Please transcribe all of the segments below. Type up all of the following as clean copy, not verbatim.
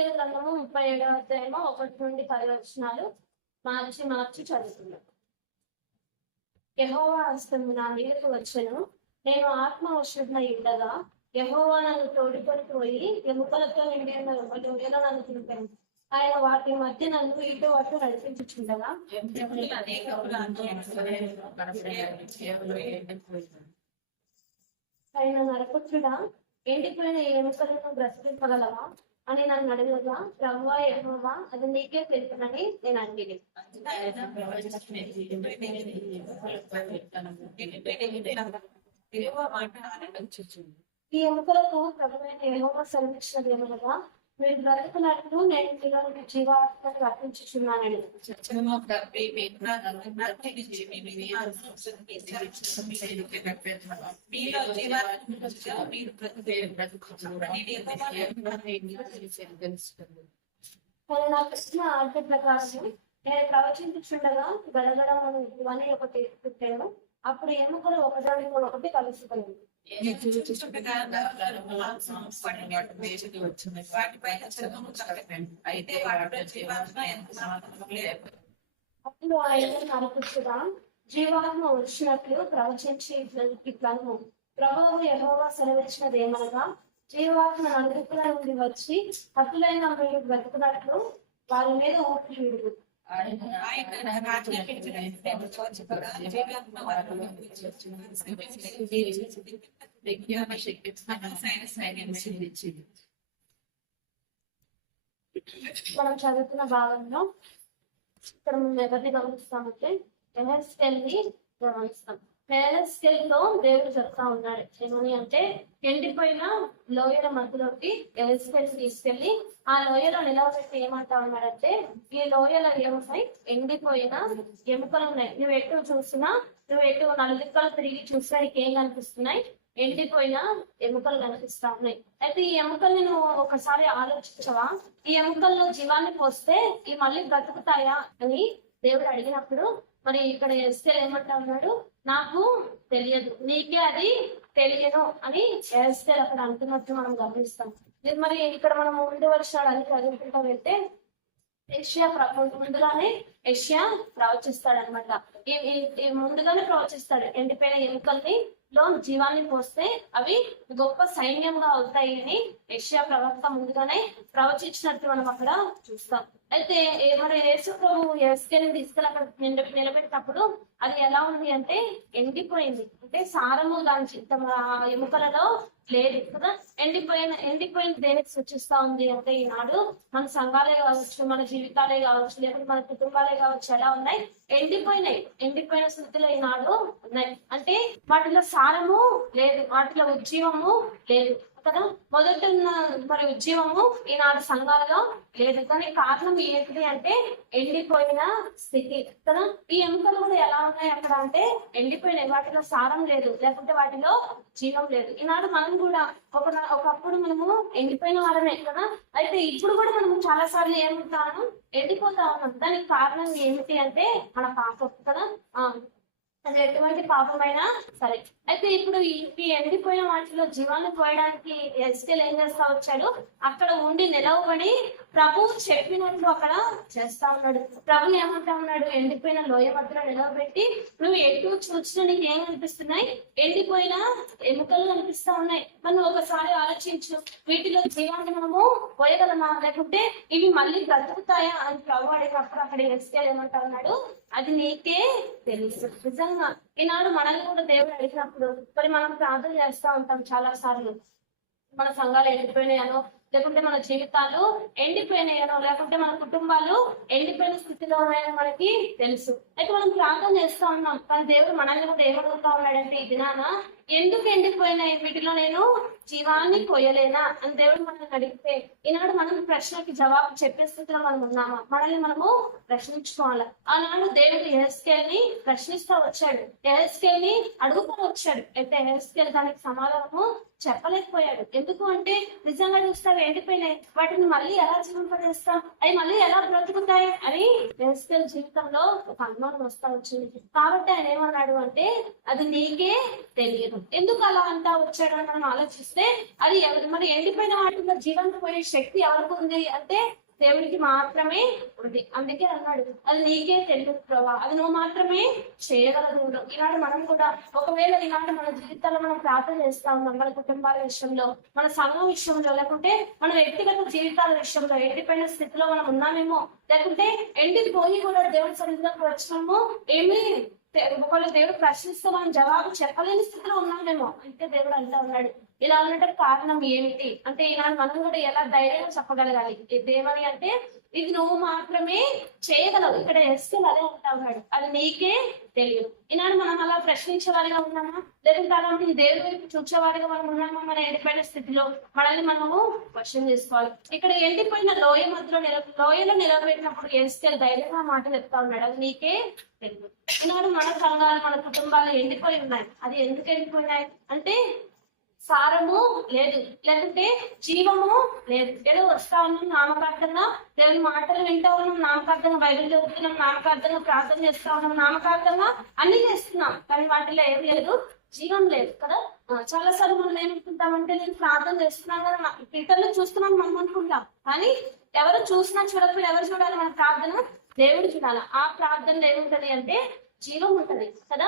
ఎస్తేరు గ్రంథము 37వ అధ్యాయము 1-10 మార్చి చదువుతున్నాం. యెహోవా హస్తము నా మీదకు వచ్చెను, నేను ఆత్మవశుడనై ఉండగా యెహోవా నన్ను తోడుకొని పోయి ఎముకలతో నిండిన ఒక లోయలో నన్ను తింపాను. ఆయన వాటి మధ్య నన్ను ఇటు అటు నడిపించుచుండగా ఆయన నరపుత్రుడా, ఎండిపోయిన ఎముకలను బ్రతికింపగలవా అని నన్ను అడగగా, ప్రభువా యెహోవా అది నీకే తెలుపునని నేను అడిగింది. ఈ ఎముకలకు ప్రభువైన యెహోవా సెలవిచ్చినది ఏమనగా, మీరు బ్రతుకున్నట్లు నేను జీవాత్మను రప్పించుచున్నానని. నా కృష్ణ ఆజ్ఞ ప్రకారం నేను ప్రవచించుచుండగా గడగడమని ధ్వని ఒకటి పుట్టాను. అప్పుడు ఎముకలు ఒకదానితో ఒకటి కలుసుకున్నాయి. అప్పుడు ఆయన నరపుత్రుడా, జీవాత్మ వచ్చినట్లు ప్రవచించి ఇట్లను, ప్రభువు యెహోవా సెలవిచ్చినది ఏమనగా, జీవాత్మ నలుగుల నుండి వచ్చి హతులైన మీరు బ్రతుకున్నట్లు వారి మీద ఊపి వీడు. మనం చదువుతున్న భాగంలో ఇక్కడ మనం ఎవరిని గమనిస్తామంటే ఎహెస్కెల్ని గమనిస్తాం. ఎహెస్కెల్ తో దేవుడు చెప్తా ఉన్నాడు ఏమని అంటే, ఎండిపోయిన లోయల మధ్యలోకి ఎహెస్కెల్ తీసుకెళ్లి ఆ లోయలో నిలవబెట్టి ఏమంటా ఉన్నాడంటే, ఈ లోయల ఏమై ఎండిపోయిన ఎముకలు ఉన్నాయి. నువ్వు ఎటు చూసినా, నువ్వు ఎటు నలుదిక్కలు తిరిగి చూసినా నీకు ఏం కనిపిస్తున్నాయి? ఎండిపోయిన ఎముకలు కనిపిస్తా ఉన్నాయి. అయితే ఈ ఎముకల్ని నువ్వు ఒకసారి ఆలోచించవా? ఈ ఎముకల్లో జీవాన్ని పోస్తే ఈ మళ్ళీ బ్రతుకుతాయా అని దేవుడు అడిగినప్పుడు, మరి ఇక్కడ ఎస్తేర్ ఏమంటా ఉన్నాడు, నాకు తెలియదు, నీకే అది తెలియదు అని ఎస్తేర్ అక్కడ అంటున్నట్టు మనం గమనిస్తాం. మరి ఇక్కడ మనం ముందు వర్షాలు అని చదువుకుంటా వెళ్తే ముందుగానే యెషయా ప్రవచిస్తాడు. ముందుగానే ప్రవచిస్తాడు, ఎండిపోయిన ఎముకల్ని లో జీవాన్ని పోస్తే అవి గొప్ప సైన్యంగా అవుతాయి అని యెషయా ప్రవక్త ముందుగానే ప్రవచించినట్టు మనం అక్కడ చూస్తాం. అయితే మరి యేసు ప్రభు ఎస్కేని తీసుకెళ్ళి అక్కడ నిలబెట్టినప్పుడు అది ఎలా ఉంది అంటే ఎండిపోయింది. అంటే సారము దాని ఎముకలలో లేదు కదా. ఎండిపోయిన దేనికి సూచిస్తా ఉంది అంటే, ఈనాడు మన సంఘాలే కావచ్చు, మన జీవితాలే కావచ్చు, లేకపోతే మన కుటుంబాలే కావచ్చు, ఎలా ఉన్నాయి? ఎండిపోయిన స్థితిలో ఈనాడు ఉన్నాయి. అంటే వాటిలో సారము లేదు, వాటిలో ఉజ్జీవము లేదు కదా. మొదట మరి ఉద్యమము ఈనాడు సంఘాలలో లేదు. కానీ కారణం ఏంటిది అంటే ఎండిపోయిన స్థితి కదా. ఈ ఎముకలు కూడా ఎలా ఉన్నాయి అక్కడ అంటే ఎండిపోయినాయి, వాటిలో సారం లేదు, లేకుంటే వాటిలో జీవం లేదు. ఈనాడు మనం కూడా ఒకప్పుడు మనము ఎండిపోయిన వారమే కదా. అయితే ఇప్పుడు కూడా మనము చాలా సార్లు ఏమంటాము, ఎండిపోతా ఉన్నాం. దానికి కారణం ఏమిటి అంటే మన పాపం కదా. అది ఎటువంటి పాపమైనా సరే. అయితే ఇప్పుడు ఈ ఎండిపోయిన వాటిలో జీవాన్ని పోయడానికి ఎస్కేల్ ఏం చేస్తా వచ్చాడు, అక్కడ ఉండి నిలవబడి ప్రభు చెప్పినట్లు అక్కడ చేస్తా ఉన్నాడు. ప్రభుని ఏమంటా ఉన్నాడు, ఎండిపోయిన లోయ మధ్యలో నిలవబెట్టి, నువ్వు ఎటు చూసినా నీకు ఏం కనిపిస్తున్నాయి? ఎండిపోయిన ఎముకలు కనిపిస్తా ఉన్నాయి. మనం ఒకసారి ఆలోచించు, వీటిలో జీవాన్ని మనము పోయగలమా, లేకుంటే ఇవి మళ్ళీ బ్రతుకుతాయా అని ప్రభు అడిగినప్పుడు అక్కడ ఎస్కేల్ ఏమంటా ఉన్నాడు, అది నీకే తెలుసు. నిజంగా ఈనాడు మనల్ని కూడా దేవుడు అడిగినప్పుడు మరి మనం ప్రార్థన చేస్తూ ఉంటాం చాలా సార్లు, మన సంఘాలు ఎండిపోయినాయనో, లేకుంటే మన జీవితాలు ఎండిపోయినాయనో, లేకుంటే మన కుటుంబాలు ఎండిపోయిన స్థితిలో ఉన్నాయని మనకి తెలుసు. అయితే మనం ప్రార్థన చేస్తూ ఉన్నాం, కానీ దేవుడు మనల్ని కూడా ఏమడుగుతా ఉన్నాడంటే, ఈ దినాన ఎందుకు ఎండిపోయినాయి, వీటిలో నేను జీవాన్ని పోయలేనా అని దేవుడు మనల్ని అడిగితే, ఈనాడు మనం ప్రశ్నకి జవాబు చెప్పే స్థితిలో మనం ఉన్నామా? మనల్ని మనము ప్రశ్నించుకోవాలి. ఆనాడు దేవుడు ఎహెస్కేల్ని ప్రశ్నిస్తూ వచ్చాడు, ఎహెస్కేల్ని అడుగుతూ వచ్చాడు. అయితే ఎహెస్కేల్ దానికి సమాధానము చెప్పలేకపోయాడు. ఎందుకు అంటే, నిజంగా చూస్తే ఎండిపోయినాయి, వాటిని మళ్ళీ ఎలా జీవింపజేస్తాం, అవి మళ్ళీ ఎలా బ్రతుకుతాయి అని ఎస్తేరు జీవితంలో ఒక అనుమానం వస్తా వచ్చింది. కాబట్టి ఆయన ఏమన్నాడు అంటే అది నీకే తెలియదు. ఎందుకు అలా అంతా వచ్చాడు అని మనం ఆలోచిస్తే అది మరి ఎండిపోయిన వాటిలో జీవంతో పోయే శక్తి ఎవరికి ఉంది అంటే దేవుడికి మాత్రమే ఉంది. అందుకే అన్నాడు అది నీకే తెలియదు ప్రభా, అది నువ్వు మాత్రమే చేయగలదు. ఈనాడు మనం కూడా ఒకవేళ ఈనాడు మన జీవితాల్లో మనం ప్రార్థన చేస్తా ఉన్నాం, మన కుటుంబాల విషయంలో, మన సంఘం విషయంలో, లేకుంటే మన వ్యక్తిగత జీవితాల విషయంలో ఎండిపోయిన స్థితిలో మనం ఉన్నామేమో, లేకుంటే ఎండిపోయి కూడా దేవుడి సన్నిధిలోకి వచ్చినామో, ఏమీ ఒకవేళ దేవుడు ప్రశ్నిస్తే మనం జవాబు చెప్పలేని స్థితిలో ఉన్నామేమో. అయితే దేవుడు అంటా ఉన్నాడు ఇలా ఉండటం కారణం ఏమిటి అంటే ఈనాడు మనం కూడా ఎలా ధైర్యంగా చెప్పగలగాలి దేవని అంటే ఇది నువ్వు మాత్రమే చేయగలవు. ఇక్కడ ఎస్తేలు అదే అంటా ఉన్నాడు అది నీకే తెలియదు. ఈనాడు మనం అలా ప్రశ్నించేవారిగా ఉన్నామా, లేకుంటే అలాంటి దేవుడి వైపు చూసేవారిగా మనం ఉన్నామా? మన ఎండిపోయిన స్థితిలో మనల్ని మనము క్వశ్చన్ చేసుకోవాలి. ఇక్కడ ఎండిపోయిన లోయ మధ్యలో లోయలో నిలబెట్టినప్పుడు ఎస్తేలు ధైర్యంగా మాట చెప్తా ఉన్నాడు అది నీకే తెలియదు. ఈనాడు మన సంఘాలు మన కుటుంబాలు ఎండిపోయి ఉన్నాయి. అది ఎందుకు ఎండిపోయినాయి అంటే సారము లేదు, లేకుంటే జీవము లేదు. ఏదో వస్తా ఉన్నాం నామకార్థంగా దేవుని మాటలు వింటా ఉన్నాం, నామకార్థంగా బైబిల్ చదువుతున్నాం, నామకార్థంగా ప్రార్థన చేస్తా ఉన్నాం, నామకార్థంగా అన్ని చేస్తున్నాం, కానీ వాటిలో ఏం లేదు, జీవం లేదు కదా. చాలా సార్లు మనం ఏమనుకుంటామంటే నేను ప్రార్థన చేస్తున్నాను కదా, ఇతరులు చూస్తున్నాను మనం అనుకుంటాం, కానీ ఎవరు చూసినా చూడకపోయినా ఎవరు చూడాలి? మన ప్రార్థన దేవుడు చూడాలి. ఆ ప్రార్థనలో ఏముంటది అంటే జీవం ఉంటది కదా.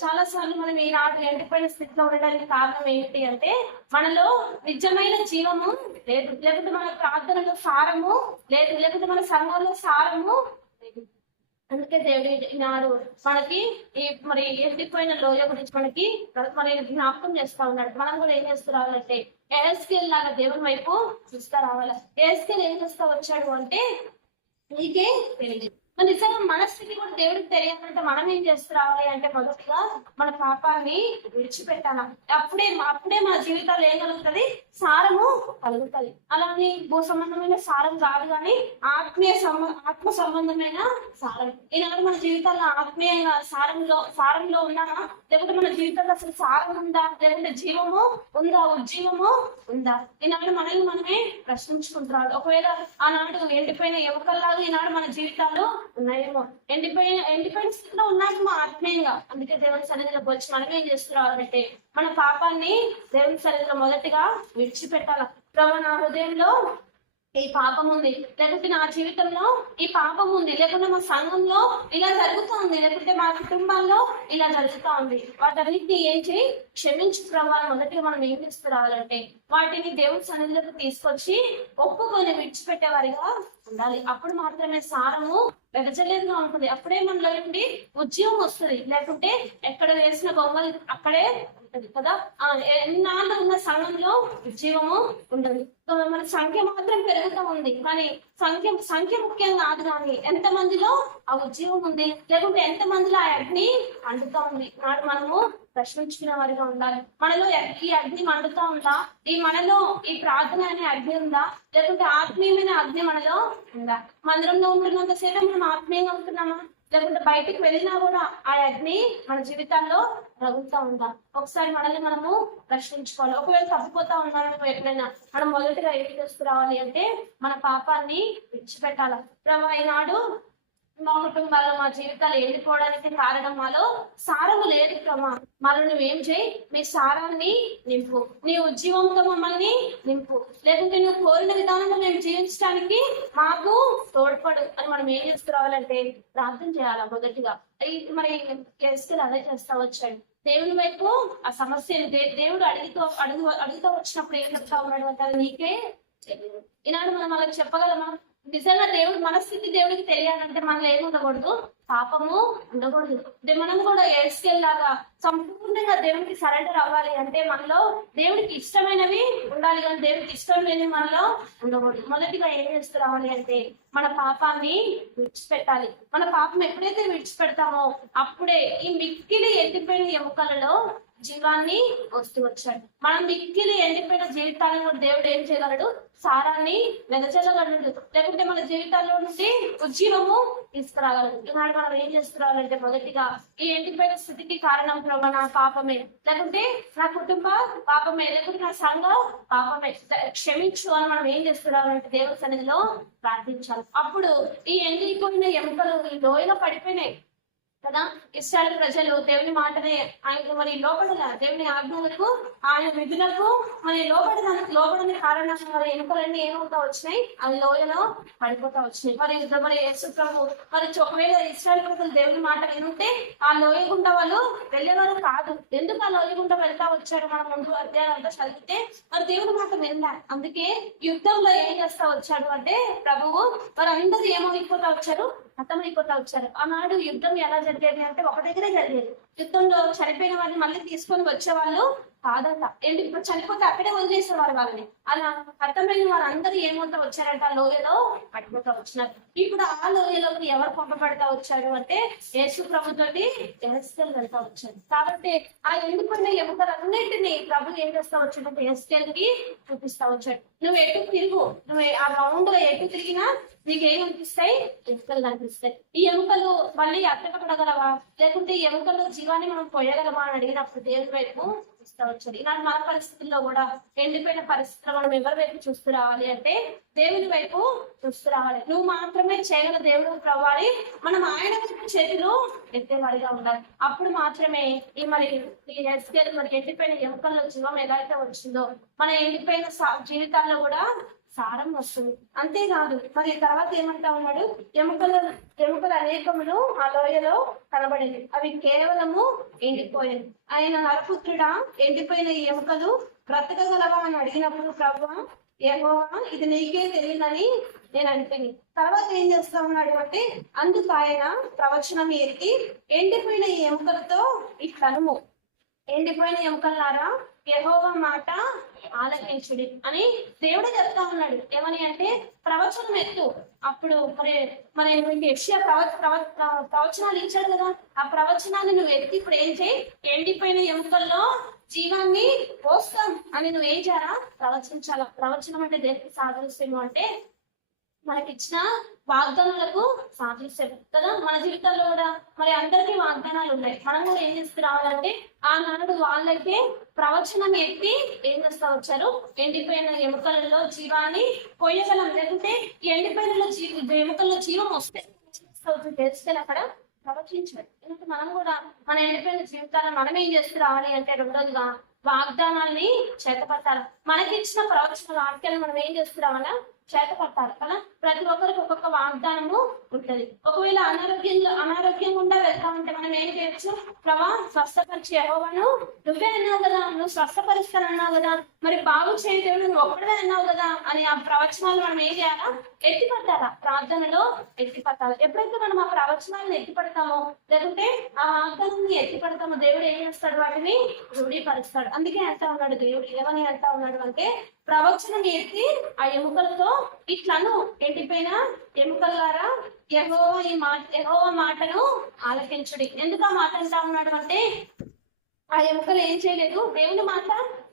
చాలా సార్లు మనం ఈనాడు ఎండిపోయిన స్థితిలో ఉండడానికి కారణం ఏంటి అంటే మనలో నిజమైన జీవము లేదు, లేకపోతే మన ప్రార్థనలో సారము లేదు, లేకపోతే మన సంఘంలో సారము లేదు. అందుకే దేవుడు ఈనాడు మనకి ఈ మరి ఎండిపోయిన లోయ గురించి మనకి మరి జ్ఞాపకం చేస్తా ఉన్నాడు. మనం కూడా ఏం చేస్తూ రావాలంటే ఏస్కేల్ లాగా దేవుని వైపు చూస్తా రావాలి. ఏస్కేల్ ఏం చేస్తా వచ్చాడు అంటే నీకే తెలియదు. నిజంగా మన స్థితి కూడా దేవుడికి తెలియాలంటే మనం ఏం చేస్తూ రావాలి అంటే మొదటిగా మన పాపాన్ని విడిచిపెట్టాలి. అప్పుడే మన జీవితాలు ఏం కలుగుతుంది? సారము కలుగుతుంది. అలానే భూ సంబంధమైన సారం కాదు, కానీ ఆత్మ సంబంధమైన సారం. ఈనాడు మన జీవితాల్లో ఆత్మీయంగా సారంలో ఉన్నామా, లేకుంటే మన జీవితంలో అసలు సారం ఉందా, లేకుంటే జీవము ఉందా, ఉజ్జీవము ఉందా? ఈనాడు మనల్ని మనమే ప్రశ్నించుకుంటున్నాడు. ఒకవేళ ఆనాడు ఎండిపోయిన ఎముకల్లాగా ఈనాడు మన జీవితాల్లో ఉన్నాయేమో, ఎండిపోయిన స్థితిలో ఉన్నాయేమో ఆత్మీయంగా. అందుకే దేవుని సన్నిధిలోకి వచ్చి మనం ఏం చేస్తున్నారంటే మన పాపాన్ని దేవుని సన్నిధిలో మొదటిగా విడిచిపెట్టాలి. ప్రభు నా హృదయంలో ఈ పాపం ఉంది, లేకపోతే నా జీవితంలో ఈ పాపం ఉంది, లేకుంటే మా సంఘంలో ఇలా జరుగుతూ ఉంది, లేకుంటే మా కుటుంబాల్లో ఇలా జరుగుతూ ఉంది, వాటన్నిటిని ఏం చేయి క్షమించు ప్రభావం. మొదటిగా మనం ఏం చేస్తూ రావాలంటే వాటిని దేవుడి సన్నిధిలోకి తీసుకొచ్చి ఒప్పుకొని విడిచిపెట్టేవారిగా ఉండాలి. అప్పుడు మాత్రమే సారము వెదజలేదుగా ఉంటుంది. అప్పుడే మనలో నుండి ఉద్యోగం వస్తుంది, లేకుంటే ఎక్కడ వేసిన గొంగలు అక్కడే ఉంటది కదా. ఎన్నాళ్ళు ఉన్న సంఘంలో ఉద్యోగము ఉండదు. మన సంఖ్య మాత్రం పెరుగుతూ ఉంది, కానీ సంఖ్య ముఖ్యం కాదు, కానీ ఎంత మందిలో ఆ ఉద్యోగం ఉంది, లేకుంటే ఎంత మందిలో ఆ అగ్ని మండుతూ ఉంది. నాడు మనము ప్రశ్నించుకునే వారిగా ఉండాలి. మనలో ఈ అగ్ని మండుతూ ఉందా? మనలో ఈ ప్రార్థన అనే అగ్ని ఉందా, లేకుంటే ఆత్మీయమైన అగ్ని మనలో ఉందా? మందిరంలో ఉంటున్నంతసేపు మనం ఆత్మీయంగా ఉంటున్నామా, లేకుంటే బయటికి వెళ్ళినా కూడా ఆ అగ్ని మన జీవితాల్లో రగులుతూ ఉందా? ఒకసారి మనల్ని మనము ప్రశ్నించుకోవాలి. ఒకవేళ తప్పిపోతా ఉన్నామో ఎక్కడైనా మనం మొదటిగా ఏం చేస్తూ రావాలి అంటే మన పాపాన్ని విడిచిపెట్టాలి. ప్రభు ఈనాడు మా కుటుంబాల్లో మా జీవితాలు ఎండిపోవడానికి కారణం మాలో సారము లేదు ప్రభా. మనం నువ్వేం చేయి, మీ సారాన్ని నింపు, నీ ఉద్యమంతో మమ్మల్ని నింపు, లేకుంటే నువ్వు కోరిన విధానంలో మేము జీవించడానికి మాకు తోడ్పడు అని మనం ఏం చేస్తూ రావాలంటే ప్రార్థన చేయాలా. మొదటిగా మరి ఎస్కేల్ అదే చేస్తా వచ్చాడు. దేవుని వైపు ఆ సమస్యను దేవుడు అడుగుతూ వచ్చినప్పుడు ఏం చెప్తా ఉన్నాడు అంటే నీకే తెలియదు. ఈనాడు మనం అలా చెప్పగలమా? నిజంగా దేవుడు మనస్థితి దేవుడికి తెలియాలంటే మనలో ఏమి ఉండకూడదు, పాపము ఉండకూడదు. మనం కూడా ఎస్కేల్ లాగా సంపూర్ణంగా దేవుడికి సరెండర్ అవ్వాలి అంటే మనలో దేవుడికి ఇష్టమైనవి ఉండాలి, కానీ దేవుడికి ఇష్టం లేని మనలో ఉండకూడదు. మొదటిగా ఏం చేస్తూ రావాలి అంటే మన పాపాన్ని విడిచిపెట్టాలి. మన పాపం ఎప్పుడైతే విడిచిపెడతామో అప్పుడే ఈ మిక్కిలి ఎండిపోయిన ఎముకలలో జీవాన్ని వస్తూ వచ్చాడు. మనం మిక్కిలి ఎండిపోయిన జీవితాలను కూడా దేవుడు ఏం చేయగలడు? సారాన్ని వెదజల్లగలడు. లేకుంటే మన జీవితాల్లో నుండి ఉజ్జీవము తీసుకురాగలడు. ఈనాడు మనం ఏం చేస్తున్నారంటే, మొదటిగా ఈ ఎండిపోయిన స్థితికి కారణం మన పాపమే, లేకుంటే నా కుటుంబ పాపమే, లేకుంటే నా సంఘ పాపమే, క్షమించు అని మనం ఏం చేస్తున్నారంటే దేవుని సన్నిధిలో ప్రార్థించాలి. అప్పుడు ఈ ఎండిపోయిన ఎముకలు ఈ లోయలో పడిపోయినాయి కదా. ఇస్రాయేలు ప్రజలు దేవుని మాటనే ఆయన మరి లోబడల, దేవుని ఆజ్ఞలకు ఆయన విధులకు మరి లోబడని కారణంగా మరి ఎముకలన్నీ ఏమవుతా వచ్చినాయి? అవి లోయలో పడిపోతా వచ్చినాయి. మరి యేసు ప్రభు మరి ఒకవేళ ఇస్రాయేలు ప్రజలు దేవుని మాట వినుంటే ఆ లోయ గుండా వాళ్ళు వెళ్ళేవారు కాదు. ఎందుకు ఆ లోయ గుండా వెళ్తా వచ్చారు? మనం ముందు అధ్యాయంతో చదివితే మరి దేవుని మాట విన్నారు. అందుకే యుద్ధంలో ఏం చేస్తా వచ్చాడు అంటే ప్రభువు మరి అందరూ ఏమైపోతా వచ్చారు? హతమైపోతా వచ్చారు. ఆనాడు యుద్ధం ఎలా జరిగేది అంటే ఒక దగ్గరే జరిగేది. యుద్ధంలో చనిపోయిన వారిని మళ్ళీ తీసుకొని వచ్చేవాళ్ళు కాదంట. ఏంటి, ఇప్పుడు చనిపోతే అక్కడే వదిలేసేవారు వాళ్ళని. అలా హతమైన వారందరూ ఏమవుతా వచ్చారంట? లోయలో పడిపోతా వచ్చినారు. ఇప్పుడు ఆ లోయలోకి ఎవరు పంపబడతా వచ్చారు అంటే యేసు ప్రభుతోటి ఎహెస్కేలు వెళ్తా వచ్చారు. కాబట్టి ఆ ఎండిపోయిన ఎముకలన్నింటినీ ప్రభు ఏం చేస్తా వచ్చాడంటే ఎహెస్కేలుకి చూపిస్తా వచ్చాడు. నువ్వు ఎటు తిరుగు, నువ్వు ఆ రౌండ్ గా ఎటు తిరిగినా నీకు ఏం కనిపిస్తాయి? ఎముకలు కనిపిస్తాయి. ఈ ఎముకలు మళ్ళీ అట్టకపడగలవా, లేకుంటే ఈ ఎముకల్లో జీవాన్ని మనం పోయగలమా అని అడిగినప్పుడు దేవుని వైపు చూస్తా వచ్చాడు. ఇలాంటి మన పరిస్థితుల్లో కూడా ఎండిపోయిన పరిస్థితుల్లో మనం ఎవరి వైపు చూస్తూ రావాలి అంటే దేవుని వైపు చూస్తూ రావాలి. నువ్వు మాత్రమే చేయగల దేవుడు ప్రవ్వాలి. మనం ఆయన చేతిలో ఎత్తేవాడిగా ఉండాలి. అప్పుడు మాత్రమే ఈ మరి ఈ ఎస్కేల్ మరి ఎండిపోయిన ఎముకల్లో జీవం ఎలా అయితే వచ్చిందో మన ఎండిపోయిన జీవితాల్లో కూడా సారం వస్తుంది. అంతేకాదు మరి తర్వాత ఏమంటా ఉన్నాడు? ఎముకలు అనేకములు ఆ లోయలో కనబడింది, అవి కేవలము ఎండిపోయాయి. ఆయన నరపుత్రుడా, ఎండిపోయిన ఈ ఎముకలు బ్రతకగలవా అని అడిగినప్పుడు ప్రభువా యెహోవా ఇది నీకే తెలియదని నేను అంటుంది. తర్వాత ఏం చేస్తా ఉన్నాడు అంటే అందుకు ఆయన ప్రవచనం ఎత్తి ఎండిపోయిన ఈ ఎముకలతో ఇట్లనుము, ఎండిపోయిన ఎముకలారా యెహోవా మాట ఆలకించుడి అని దేవుడు చెప్తా ఉన్నాడు. ఏమని అంటే ప్రవచనం ఎత్తు. అప్పుడు మరి యెషయా ప్రవచనాలు ఇచ్చాడు కదా, ఆ ప్రవచనాన్ని నువ్వు ఎత్తి ఇప్పుడు ఏం చేయి? ఎండిపోయిన ఎముకల్లో జీవాన్ని పోస్తాం అని నువ్వు ఏం చేయాలా? ప్రవచించాలా. ప్రవచనం అంటే దేనికి సాదృశ్యము అంటే మనకిచ్చిన వాగ్దానాలకు సాదృశ్యం కదా. మన జీవితాల్లో కూడా మరి అందరికీ వాగ్దానాలు ఉన్నాయి. మనం కూడా ఏం చేస్తూ రావాలంటే ఆనాడు వాళ్ళకే ప్రవచనం ఎత్తి ఏం చేస్తా వచ్చారు? ఎండిపోయిన ఎముకలలో జీవాన్ని పోయగలం, లేకుంటే ఎండిపోయిన ఎముకల్లో జీవం వస్తే తెలుసుకొని అక్కడ ప్రవచించారు. ఎందుకంటే మనం కూడా మన ఎండిపోయిన జీవితాలను మనం ఏం చేస్తూ రావాలి అంటే రెండోదిగా వాగ్దానాన్ని చేతపట్టాలి. మనకి ఇచ్చిన ప్రవచన వాక్యాలను మనం ఏం చేస్తూ రావాలా? చేతపట్టాలి కదా. ప్రతి ఒక్కరికి ఒక్కొక్క వాగ్దానము ఉంటది. ఒకవేళ అనారోగ్యంగా ఉండా వెళ్తామంటే మనం ఏం చేయొచ్చు? ప్రభా స్వస్థపరిచి యెహోవాను నువ్వే అన్నావు కదా, నువ్వు స్వస్థపరుస్తాను అన్నావు కదా, మరి బాగు చేయదేవుడు నువ్వు ఒక్కడే అన్నావు కదా అని ఆ ప్రవచనాలు మనం ఏం చేయాలా? ఎత్తిపట్టాలా. ప్రార్థనలో ఎత్తిపట్టాలి. ఎప్పుడైతే మనం ఆ ప్రవచనాలను ఎత్తిపడతామో, లేకుంటే ఆ వాగ్దానాన్ని ఎత్తిపడతామో దేవుడు ఏం చేస్తాడు? వాటిని రూఢీపరుస్తాడు. అందుకే అంటా ఉన్నాడు దేవుడు, ఏమని అంటా ఉన్నాడు అంటే ప్రవచనం ఎత్తి ఆ ఎముకలతో ఇట్లను ఎండిపోయిన ఎముకలారా యెహోవా మాటను ఆలకించుడి. ఎందుకు ఆ మాట అంటా ఉన్నాడు అంటే ఆ ఎముకలు ఏం చేయలేదు? దేవుని మాట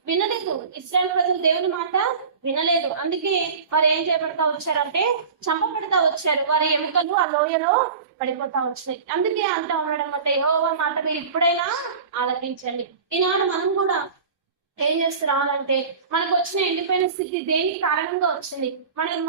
వినలేదు. ఇశ్రాయేలు ప్రజలు దేవుని మాట వినలేదు. అందుకే వారు ఏం చేయబడతా వచ్చారంటే చంపబడతా వచ్చారు. వారి ఎముకలు ఆ లోయలో పడిపోతా వచ్చినాయి. అందుకే అంటా ఉన్నాడు అన్నమాట, యెహోవా మాట మీరు ఇప్పుడైనా ఆలకించండి. ఈనాడు మనం కూడా ఏం చేస్తూ రావాలంటే మనకు వచ్చిన ఎండిపోయిన స్థితి దేనికి కారణంగా వచ్చింది?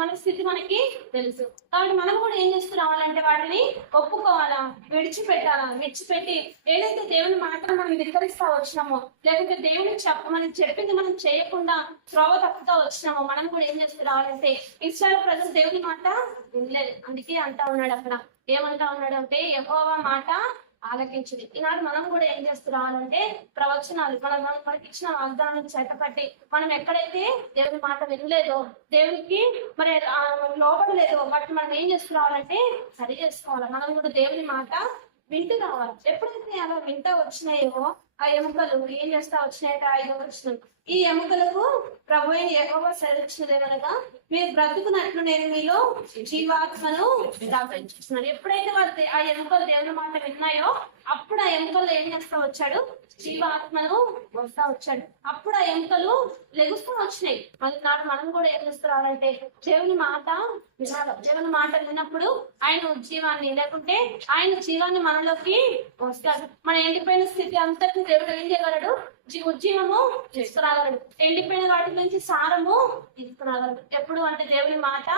మన స్థితి మనకి తెలుసు. కాబట్టి మనం కూడా ఏం చేస్తూ రావాలంటే వాటిని ఒప్పుకోవాలా, విడిచిపెట్టి ఏదైతే దేవుని మాటను మనం ధిక్కరిస్తా వచ్చినామో, లేకపోతే దేవుని మనకి చెప్పింది మనం చేయకుండా త్రోవ తప్పుతా వచ్చినామో, మనం కూడా ఏం చేస్తూ రావాలంటే ఇశ్రాయేలు ప్రజలు దేవుని మాట వినలేదు. అందుకే అంటా ఉన్నాడు అక్కడ, ఏమంటా ఉన్నాడు అంటే యెహోవా మాట ఆలకించింది. ఈనాడు మనం కూడా ఏం చేస్తూ రావాలంటే ప్రవచనాలు మనకి ఇచ్చిన వాగ్దానాలను చేతపట్టి మనం ఎక్కడైతే దేవుని మాట వినలేదో, దేవునికి మరి లోపడలేదో వాటిని మనం ఏం చేస్తూ రావాలంటే సరి చేసుకోవాలి. మనం కూడా దేవుని మాట వింటూ రావాలి. ఎప్పుడైతే అలా వింటూ వచ్చినాయో ఆ ఎముకలు ఏం చేస్తా వచ్చినాయట 5వ వచనం. ఈ ఎముకలకు ప్రభు అయిన యెహోవా సెలవిచ్చినదేమనగా, మీరు బ్రతుకున్నట్లు నేను మీలో జీవాత్మను దాపించున్నాను. ఎప్పుడైతే వాళ్ళు ఆ ఎముకలు దేవుని మాట విన్నాయో అప్పుడు ఆ ఎముకల్లో ఏం చేస్తా వచ్చాడు, జీవాత్మను వస్తా వచ్చాడు. అప్పుడు ఆ ఎముకలు లెగుస్తూ వచ్చినాయి. నాడు మనం కూడా ఏం చేస్తున్నారంటే దేవుని మాట వినాలి. దేవుని మాట విన్నప్పుడు ఆయన ఉజ్జీవాన్ని, లేకుంటే ఆయన జీవాన్ని మనలోకి వస్తాడు. మన ఎండిపోయిన స్థితి అంతటిని దేవుడు ఏం చేయగలడు, ఉజ్జీవము తీసుకురాగలడు. ఎండిపోయిన వాటి నుంచి సారము తీసుకురాగలడు. ఎప్పుడు అంటే దేవుని మాట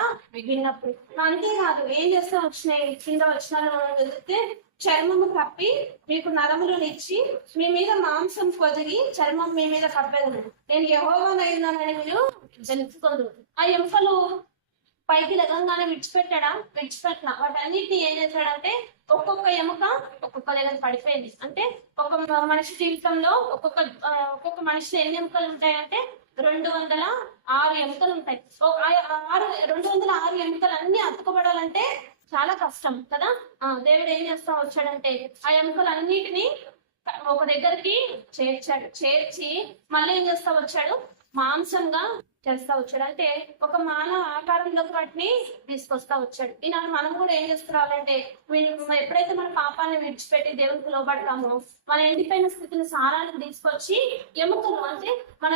విన్నప్పుడు. అంతేకాదు ఏం చేస్తా వచ్చినాయి, కింద వచ్చినాలు మనం వెళ్తే చర్మము కప్పి మీకు నరములను ఇచ్చి మీ మీద మాంసం పొదిగి చర్మం మీ మీద కప్పేదను, నేను యెహోవానైనానని మీరు తెలుసుకోదు. ఆ ఎముకలు పైకి లెగంగానే విడిచిపెట్టిన వాటన్నిటిని ఏం చేశాడంటే ఒక్కొక్క ఎముక ఒక్కొక్క దగ్గర పడిపోయింది. అంటే ఒక మనిషి జీవితంలో ఒక్కొక్క మనిషి ఎన్ని ఎముకలు ఉంటాయంటే 206 ఎముకలు ఉంటాయి. 206 ఎముకలు అన్ని అతుకబడాలంటే చాలా కష్టం కదా. దేవుడు ఏం చేస్తా వచ్చాడంటే ఆ ఎముకలన్నిటిని ఒక దగ్గరికి చేర్చి మళ్ళీ ఏం చేస్తా వచ్చాడు, మాంసంగా చేస్తా వచ్చాడు. అంటే ఒక మానవ ఆకారంలోకి వాటిని తీసుకొస్తా వచ్చాడు. ఈనాడు మనం కూడా ఏం చేస్తున్నారంటే ఎప్పుడైతే మన పాపాన్ని విడిచిపెట్టి దేవునికి లోబడతామో మన ఎండిపోయిన స్థితిని సారానికి తీసుకొచ్చి ఎముకలు, అంటే మన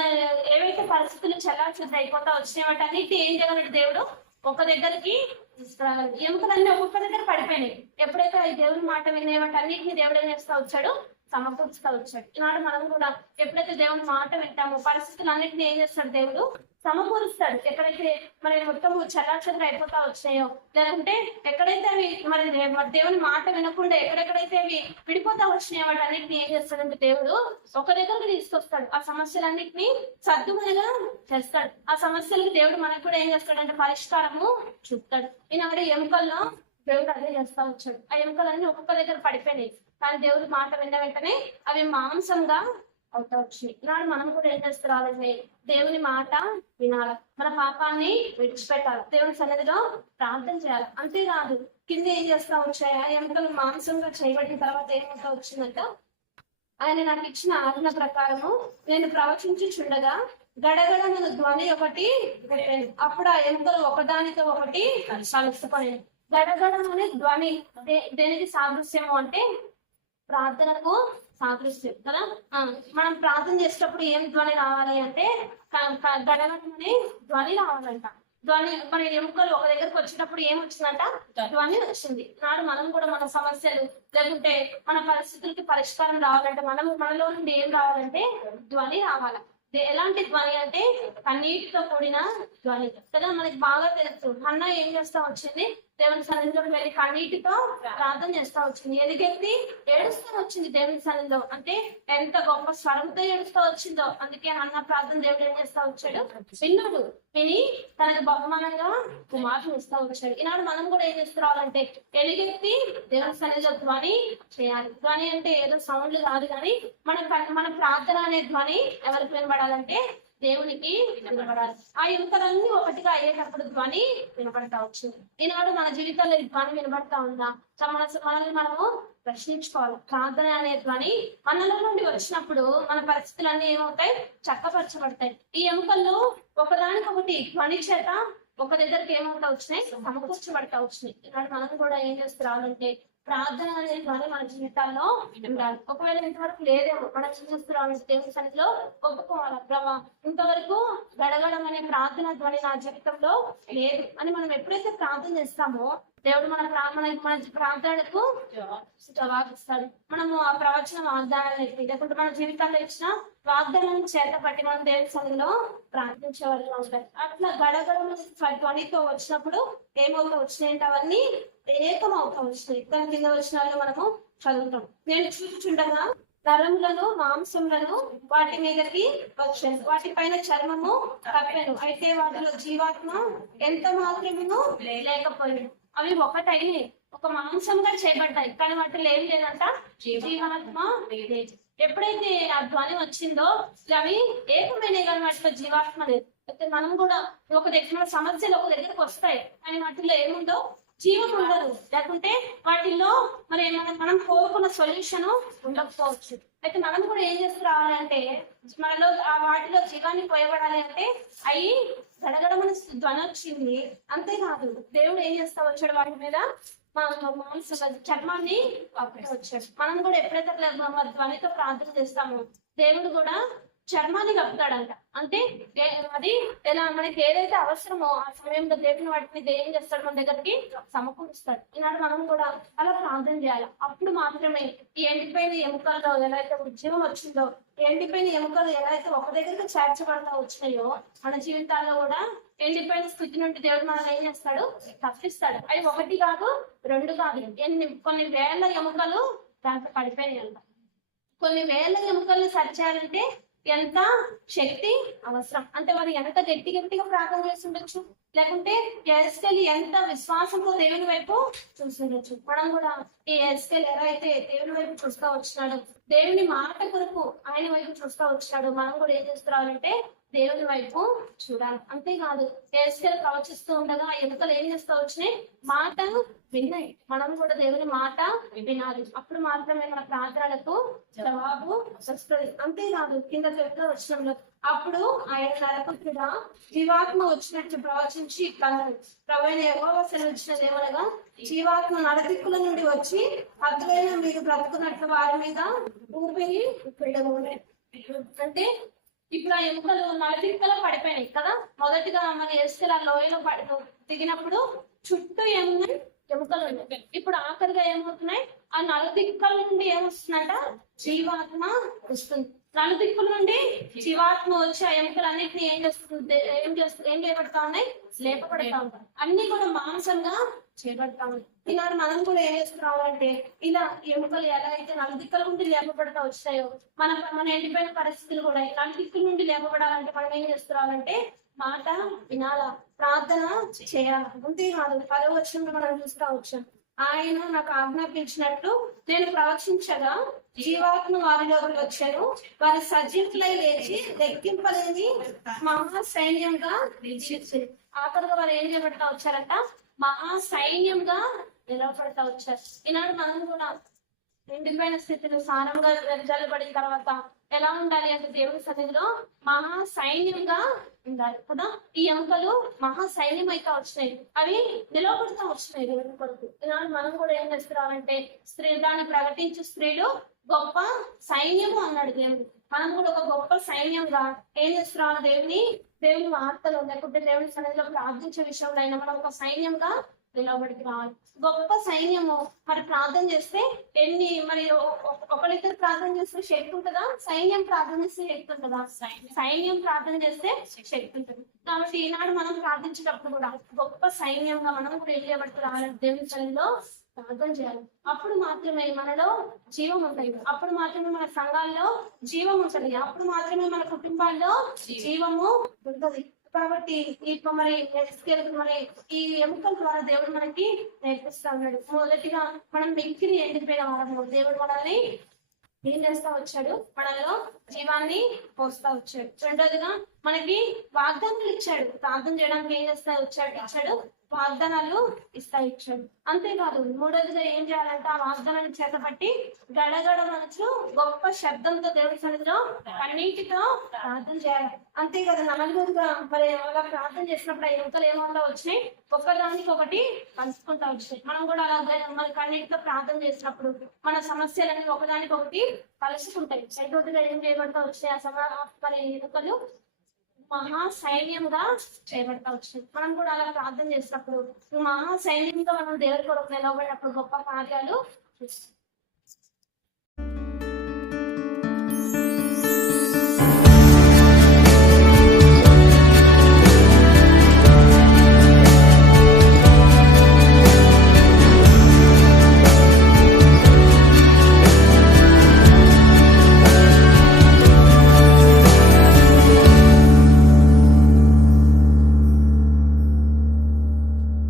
ఏవైతే పరిస్థితులు చెల్లాచెదరు అయిపోతా వచ్చినాయి వాటి అన్నిటి ఏం చేయగలడు దేవుడు ఒక దగ్గరికి తీసుకురాగలడు. ఎముకలన్నీ ఒక్కొక్క దగ్గర పడిపోయినాయి. ఎప్పుడైతే ఈ దేవుని మాట వినే వాటి అన్నిటిని దేవుడు ఏం చేస్తా వచ్చాడు, సమకూర్చుతా వచ్చాడు. ఈనాడు మనం కూడా ఎప్పుడైతే దేవుని మాట వింటామో పరిస్థితులు అన్నింటినీ ఏం చేస్తాడు, దేవుడు సమకూరుస్తాడు. ఎక్కడైతే మరి మొత్తం చెల్లాచెదరు అయిపోతా వచ్చినాయో, లేకుంటే ఎక్కడైతే అవి మరి దేవుని మాట వినకుండా ఎక్కడెక్కడైతే అవి విడిపోతా వచ్చినాయో వాటి అన్నింటినీ ఏం చేస్తాడంటే దేవుడు ఒక దగ్గరకు తీసుకొస్తాడు. ఆ సమస్యలన్నింటినీ సర్దుమనిగా చేస్తాడు. ఆ సమస్యలకు దేవుడు మనకు కూడా ఏం చేస్తాడంటే పరిష్కారము చూపుతాడు. ఈనాడు ఎముకల్లో దేవుడు అదే చేస్తా వచ్చాడు. ఆ ఎముకలన్నీ ఒక్కొక్క దగ్గర పడిపోయినాయి. కానీ దేవుడి మాట విన్న వెంటనే అవి మాంసంగా అవుతా వచ్చినాయి. ఈనాడు మనం కూడా ఏం చేస్తున్నారంటే దేవుని మాట వినాలి, మన పాపాన్ని విడిచిపెట్టాలి, దేవుని సన్నిధిలో ప్రార్థన చేయాలి. అంతేకాదు కింద ఏం చేస్తా వచ్చాయి, ఆ ఎముకలు మాంసంగా చేయబడిన తర్వాత ఏమవుతా వచ్చిందంట, ఆయన నాకు ఇచ్చిన ఆజ్ఞ ప్రకారము నేను ప్రవచించుచుండగా గడగడమైన ధ్వని ఒకటి పెట్టాను. అప్పుడు ఆ ఎముకలు ఒకదానితో ఒకటి కలుసుకునేది. గడగడం అనే ధ్వని దేనికి సాదృశ్యము అంటే ప్రార్థనకు సాదృశ్యం కదా. మనం ప్రార్థన చేసేటప్పుడు ఏం ధ్వని రావాలి అంటే గడగడం అనే ధ్వని రావాలంట. ధ్వని మన ఎముకలు ఒక దగ్గరకు వచ్చినప్పుడు ఏం వచ్చిందంట, ధ్వని వచ్చింది. నాడు మనం కూడా మన సమస్యలు లేకుంటే మన పరిస్థితులకి పరిష్కారం రావాలంటే మనలో నుండి ఏం రావాలంటే ధ్వని రావాలి. ఎలాంటి ధ్వని అంటే కన్నీటితో కూడిన ధ్వని కదా. మనకి బాగా తెలుసు హన్నా ఏం చేస్తా వచ్చింది, దేవుని సన్నిధిలోకి వెళ్ళి కన్నీటితో ప్రార్థన చేస్తా వచ్చింది. ఎదిగెత్తి ఏడుస్తూ వచ్చింది దేవుని సన్నిధిలో. అంటే ఎంత గొప్ప స్వరంతో ఏడుస్తూ వచ్చిందో. అందుకే అన్న ప్రార్థన దేవుడు ఏం చేస్తా వచ్చాడు, విన్నాడు. విని తనకు బహుమానంగా కుమారుని ఇస్తా వచ్చాడు. ఈనాడు మనం కూడా ఏం చేస్తున్నారంటే ఎలుగెత్తి దేవుని సన్నిధిలో ధ్వని చేయాలి. ధ్వని అంటే ఏదో సౌండ్లు కాదు, కానీ మన ప్రార్థన అనే ధ్వని ఎవరికి వినబడాలంటే దేవునికి వినబడాలి. ఆ ఎముకలన్నీ ఒకటిగా అయ్యేటప్పుడు ధ్వని వినపడతా వచ్చింది. ఈనాడు మన జీవితంలో ఈ ధ్వని వినబడతా ఉందా, మనల్ని మనము ప్రశ్నించుకోవాలి. ప్రార్థన అనే ధ్వని మనలో నుండి వచ్చినప్పుడు మన పరిస్థితులన్నీ ఏమవుతాయి, చక్కపరచబడతాయి. ఈ ఎముకల్లో ఒకదానికొకటి ధ్వని చేత ఒక దగ్గరికి ఏమవుతా వచ్చినాయి, సమకూర్చబడతా వచ్చినాయి. ఈనాడు మనం కూడా ఏం చేస్తున్నారంటే ప్రార్థన అనే ధ్వని మన జీవితాల్లో ఉండాలి. ఒకవేళ ఇంతవరకు లేదేమో మనం ఏం చేస్తున్నాం, దేవుని సన్నిధిలో ఒప్పుకోవాలి. ప్రభా ఇంతవరకు గడగడం అనే ప్రార్థన ధ్వని నా జీవితంలో లేదు అని మనం ఎప్పుడైతే ప్రార్థన చేస్తామో దేవుడు మన ప్రార్థనలకు జవాబిస్తాడు. మనము ఆ ప్రవచన వాగ్దానాలు లేకుంటే మన జీవితాల్లో ఇచ్చిన వాగ్దానాలను చేత పట్టి మనం దేవుని సన్నిధిలో ప్రార్థించే వాళ్ళు ఉంటాయి. అట్లా గడగడం ధ్వనితో వచ్చినప్పుడు ఏమవుతా వచ్చినాయంటే అవన్నీ ఏకమవుతా వచ్చినాయి. దాని కింద వచ్చిన మనము చదువుతాం. నేను చూచుచుండగా నరములను మాంసములను వాటి మీదకి వచ్చాను, వాటి పైన చర్మము కప్పాను, అయితే వాటిలో జీవాత్మ ఎంత మాత్రమేమో లేకపోయింది. అవి ఒకటైనాయి, ఒక మాంసంగా చేయబడ్డాయి, కానీ వాటిలో ఏం లేదంట, జీవాత్మ లేదు. ఎప్పుడైతే ఆ ధ్వని వచ్చిందో అవి ఏకమైనవి, కానీ వాటిలో జీవాత్మ లేదు. అయితే మనం కూడా ఒక దగ్గర సమస్యలు ఒక దగ్గరకు వస్తాయి, కానీ వాటిలో ఏముందో జీవం ఉండదు, లేకుంటే వాటిల్లో మరి మనం కోరుకున్న సొల్యూషన్ ఉండకపోవచ్చు. అయితే మనం కూడా ఏం చేస్తూ రావాలంటే మనలో ఆ వాటిలో జీవాన్ని పోయబడాలి అంటే అవి గడగడమని ధ్వని వచ్చింది. అంతేకాదు దేవుడు ఏం చేస్తా వచ్చాడు, వాటి మీద మాంసం చర్మాన్ని వచ్చాడు. మనం కూడా ఎప్పుడైతే ధ్వనితో ప్రార్థన చేస్తామో దేవుడు కూడా చర్మాన్ని కప్పుతాడంట. అంటే అది ఎలా మనకి ఏదైతే అవసరమో ఆ సమయంలో దేవుని వాటిని ఏం చేస్తాడు, మన దగ్గరికి సమకూరుస్తాడు. ఈనాడు మనం కూడా అలా ప్రార్థన చేయాలి. అప్పుడు మాత్రమే ఈ ఎండిపోయిన ఎముకల్లో ఎలా అయితే ఉద్యమం వచ్చిందో, ఎండిపోయిన ఎముకలు ఎలా అయితే ఒక దగ్గరికి చేర్చబడతా వచ్చినాయో, మన జీవితాల్లో కూడా ఎండిపోయిన స్థితి నుండి దేవుడు మనల్ని ఏం చేస్తాడు, తప్పిస్తాడు. అవి ఒకటి కాదు, రెండు కాదు, కొన్ని వేల ఎముకలు దాంట్లో పడిపోయాయంట. కొన్ని వేల ఎముకల్ని సరిచేయాలంటే ఎంత శక్తి అవసరం. అంటే వారు ఎంత గట్టిగా ప్రార్థన చేస్తుండొచ్చు, లేకుంటే ఎస్కెల్ ఎంత విశ్వాసంతో దేవుని వైపు చూస్తుండొచ్చు. మనం కూడా ఈ ఎస్కెల్ ఎలా అయితే దేవుని వైపు చూస్తూ వచ్చినాడు, దేవుని మాట కొరకు ఆయన వైపు చూస్తూ వచ్చినాడు, మనం కూడా ఏం చేస్తున్నారంటే దేవుని వైపు చూడాలి. అంతేకాదు ఎస్కెల్ ప్రవచిస్తూ ఉండగా ఎముకలు ఏం చేస్తూ వచ్చినాయి, మాట విన్నాయి. మనం కూడా దేవుని మాట వినాలి. అప్పుడు మాత్రమే మన ప్రార్థనలకు జవాబు వస్తుంది. అంతేకాదు కింద చెప్తా వచ్చిన అప్పుడు ఆయన నరపుత్రుడా జీవాత్మ వచ్చినట్టు ప్రవచించి ప్రవీణ యెహోవా సెలవిచ్చిన దేవుడగా జీవాత్మ నడదిక్కుల నుండి వచ్చి అద్వైన మీరు బ్రతుకున్నట్లు వారి మీద ఊపిరి విడగొనే. అంటే ఇప్పుడు ఆ ఎముకలు నడదిక్కలో పడిపోయినాయి కదా. మొదటిగా మన ఎస్కెల్ ఆ లోయలో దిగినప్పుడు చుట్టూ ఎముకలు ఉన్నాయి. ఇప్పుడు ఆఖరిగా ఏమవుతున్నాయి, ఆ నలుదిక్కుల నుండి ఏమొస్తుందంట, జీవాత్మ వస్తుంది. నలుదిక్కుల నుండి జీవాత్మ వచ్చి ఆ ఎముకలు అన్నిటిని ఏం చేయబడతా ఉన్నాయి, లేపబడతా ఉంటాయి. అన్ని కూడా మాంసంగా చేపడతా ఉన్నాయి. ఈనాడు మనం కూడా ఏం చేస్తున్నామంటే ఇలా ఎముకలు ఎలా అయితే నలుదిక్కుల నుండి లేపబడతా వచ్చాయో, మన ఎండిపోయిన పరిస్థితులు కూడా నలుదిక్కుల నుండి లేపబడాలంటే మనం ఏం చేస్తున్నామంటే మాట వినాలా, ప్రార్థన చేయాలి. అంతేకాదు 10వ వచనంలో మనం చూస్తూ వచ్చాం, ఆయన నాకు ఆజ్ఞాపించినట్టు నేను ప్రవచించగా జీవాత్మ వారిలో వచ్చాను, వారి సజీవులై లేచి లెక్కింపలేని మహా సైన్యంగా నిలిచింది. ఆఖరుగా వారు ఏం చేయబడతా వచ్చారంట, మహా సైన్యంగా నిలబడతా వచ్చారు. ఈనాడు మనం కూడా ఎండిపోయిన స్థితిలో సారంగా వెదజల్లబడిన తర్వాత ఎలా ఉండాలి అంటే దేవుని సన్నిధిలో మహా సైన్యంగా ఉండాలి కదా. ఈ ఎముకలు మహా సైన్యం అయితే వచ్చినాయి, అవి నిలబడుతూ వచ్చినాయి దేవుని కొరకు. ఈనాడు మనం కూడా ఏం చేస్తున్నామంటే దాన్ని ప్రకటించే స్త్రీలు గొప్ప సైన్యము అన్నాడు దేవుడు. మనం కూడా ఒక గొప్ప సైన్యంగా ఏం చేస్తున్నాం, దేవుని వార్తలు లేకుంటే దేవుని సన్నిధిలో ప్రార్థించే విషయంలో అయినా మనం ఒక సైన్యంగా నిలబడికి రావాలి. గొప్ప సైన్యము మరి ప్రార్థన చేస్తే మరి ఒకరిద్దరు ప్రార్థన చేస్తే శక్తి ఉంటుందా, సైన్యం ప్రార్థన చేస్తే శక్తి ఉంటుందా, సైన్యం ప్రార్థన చేస్తే శక్తి ఉంటుంది. కాబట్టి ఈనాడు మనం ప్రార్థించేటప్పుడు కూడా గొప్ప సైన్యంగా మనం కూడా ఏం చేయబడుతూ రావాలంటే దేవుని సన్నిధిలో ప్రార్థన చేయాలి. అప్పుడు మాత్రమే మనలో జీవం ఉంటుంది, అప్పుడు మాత్రమే మన సంఘాల్లో జీవం ఉంటుంది, అప్పుడు మాత్రమే మన కుటుంబాల్లో జీవము ఉంటుంది. కాబట్టి మరి ఈ ఎముకల ద్వారా దేవుడు మనకి నేర్పిస్తా ఉన్నాడు. మొదటిగా మనం మిక్కిలి ఎండిపోయిన వారము దేవుడు మనల్ని ఏం చేస్తా వచ్చాడు, మనలో జీవాన్ని పోస్తా వచ్చాడు. రెండోదిగా మనకి వాగ్దానాలు ఇచ్చాడు, ప్రార్థన చేయడానికి ఏం చేస్తా ఇచ్చాడు, వాగ్దానాలు ఇచ్చాడు. అంతేకాదు మూడోదిగా ఏం చేయాలంటే ఆ వాగ్దానాన్ని చేతబట్టి గడగడ మనసు గొప్ప శబ్దంతో దేవుడి సన్నిధిలో కన్నీటితో ప్రార్థన చేయాలి. అంతేకాదు నలుగురుగా మరి అలా ప్రార్థన చేసినప్పుడు ఆ ఎముకలు ఏమన్నా వచ్చినాయి, ఒక్కదానికి ఒకటి పంచుకుంటా వచ్చినాయి. మనం కూడా అలా మన కన్నీటితో ప్రార్థన చేసినప్పుడు మన సమస్యలన్నీ ఒకదానికి ఒకటి కలుసుకుంటాయి. ఐదోదిగా ఏం చేయబడతా వచ్చినాయి, మరి ఎముకలు మహా సైన్యంగా చేయబడతా వచ్చింది. మనం కూడా అలా ప్రార్థన చేసినప్పుడు మహా సైన్యంగా మనం దేవుడి కొరకు నిలబడినప్పుడు గొప్ప కార్యాలు